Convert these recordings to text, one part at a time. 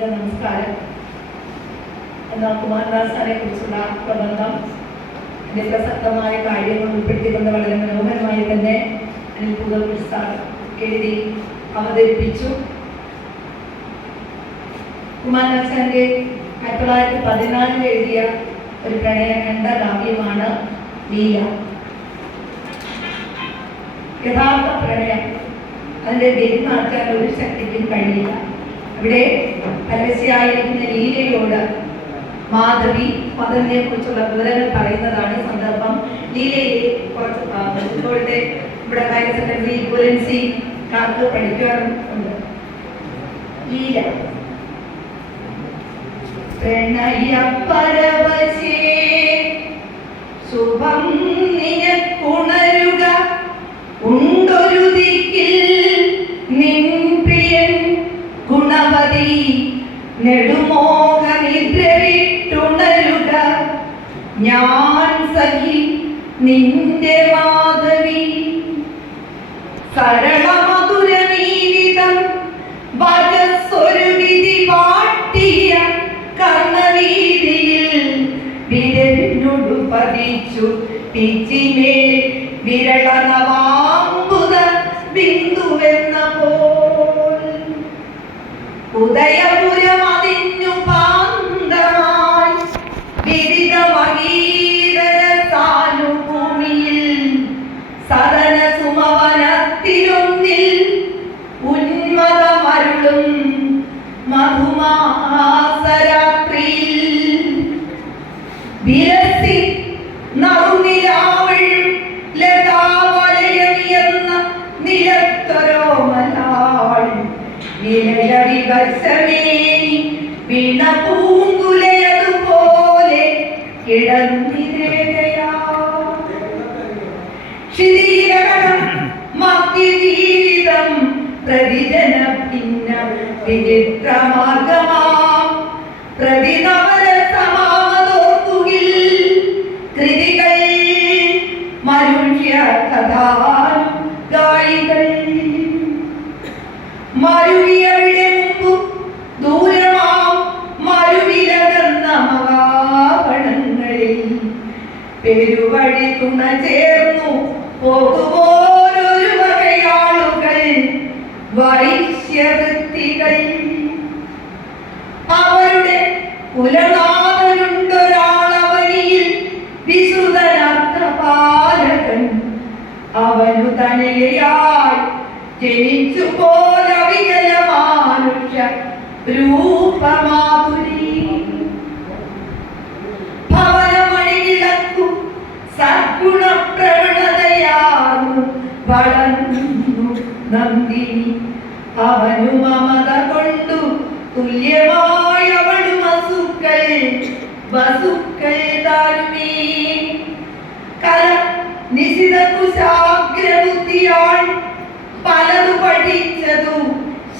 നമസ്കാരം. എന്നാൽ കുമാരദാസിനെ കുറിച്ചുള്ള പ്രബന്ധം പ്രസക്തമായ കാര്യങ്ങൾ ഉൾപ്പെടുത്തിക്കൊണ്ട് വളരെ മനോഹരമായി തന്നെ അനിൽപൂർ എഴുതി അവതരിപ്പിച്ചു. കുമാരദാസിന്റെ 1914 എഴുതിയ ഒരു പ്രണയഖണ്ഡ കാവ്യമാണ് ലീല. യഥാർത്ഥ പ്രണയം അതിന്റെ പേര് മാറ്റാൻ ഒരു ശക്തിക്കും കഴിയില്ല. ഇവിടെ പരസ്യായിരിക്കുന്ന ലീലയോട് മാധവി മദനെ കുറിച്ചുള്ള വിവരങ്ങൾ പറയുന്നതാണ് സന്ദർഭം. ലീലയെ കുറച്ച് ഇപ്പോഴത്തെ ഇവിടെ ഹയർ സെക്കൻഡറി ഇക്വലൻസിക്കാർക്ക് പഠിക്കാറുണ്ട്. ലീല പ്രണയ പരവശേ ശുഭം നിനക്കുണരുക ഉണ്ടൊരു ദിക്കിൽ നിൻ പ്രിയൻ ഗുണവതി നെടുമോഹ നിദ്രവിട്ടുണരുക ഞാൻ സഖി നിന്റെ മാധവി സരളമധുര ജീവിതം വജസ്സൊരു വിധി പാട്ടിയ കർണവീതിയിൽ വിരലിനോടു പതിച്ചു പിച്ചിമേൽ വിരളനവാമ്പുത ബിന്ദുവെന്ന പോൽ ഉദയപുരം അതിന്നു പാന്തമായി വിവിധ മഹീരര സാനുഭൂമിയിൽ സദന സുമവനത്തിലൊന്നിൽ ഉന്മതമരുളും മധുമാസരാത്രിയിൽ വിരസി നറുനിലാവഴും ലതാവലയമിയെന്ന നിലത്തൊരോമലാൾ വിലയവിവശമേനി വീണ പൂങ്കുലയതുപോലെ കിടന്നിരേകയാ ശിഥിലകണം മധ്യജീവിതം പ്രതിജന ഭിന്ന വിചിത്രമാർഗമാം പ്രതിനവര സമാമതോർക്കുകിൽ കൃതികൾ മനുഷ്യ കഥാനുഗായികൾ മരുവിയവിടെ മുമ്പു ദൂരമാം മരുവിലകന്ന മഹാവനങ്ങളിൽ പെരുവഴി തുണ ചേർന്നു പോകുമ്പോരൊരു വകയാളുകൾ വൈശ്യവൃത്തികൾ അവരുടെ കുലനാഥനുണ്ടൊരാളവനിയിൽ വിശുദ്ധനാത്രപാലകൻ അവനു തനയായി ജനിച്ചു പോലെ വിജയ മാനുഷ്യ രൂപമാധുരി ഭവനമണിവിളക്കു സദ്ഗുണ പ്രവണതയാർന്നു വളർന്നു നന്ദിനി അവനു മമത കൊണ്ടു തുല്യമായവളു വസുക്കൾ താരുമേ കല നിശിത കുശാഗ്രബുദ്ധിയാൾ പലതു പഠിച്ചതു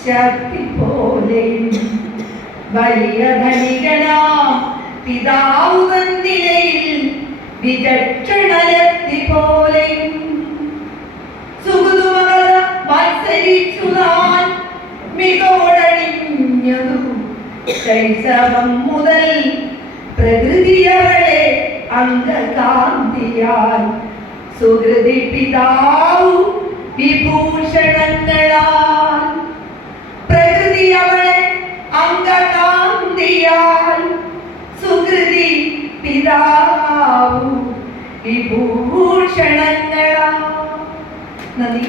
ശക്തി പോലെ വലിയ ധനികനാം പിതാവു തന്നിലയിൽ വിചക്ഷണരക്തി പോലെ സുഗുതുമകത മത്സരിച്ചു താൻ മികവൊടണിഞ്ഞതു ശൈശവം മുതൽ പ്രകൃതിയവളെ അംഗകാന്തിയാൽ സുഹൃതി പിതാവു വിഭൂഷണങ്ങളാൽ പ്രകൃതി അവളെ അംഗകാന്തിയാൽ സുഹൃതി പിതാവു വിഭൂഷണങ്ങളാൽ. നന്ദി.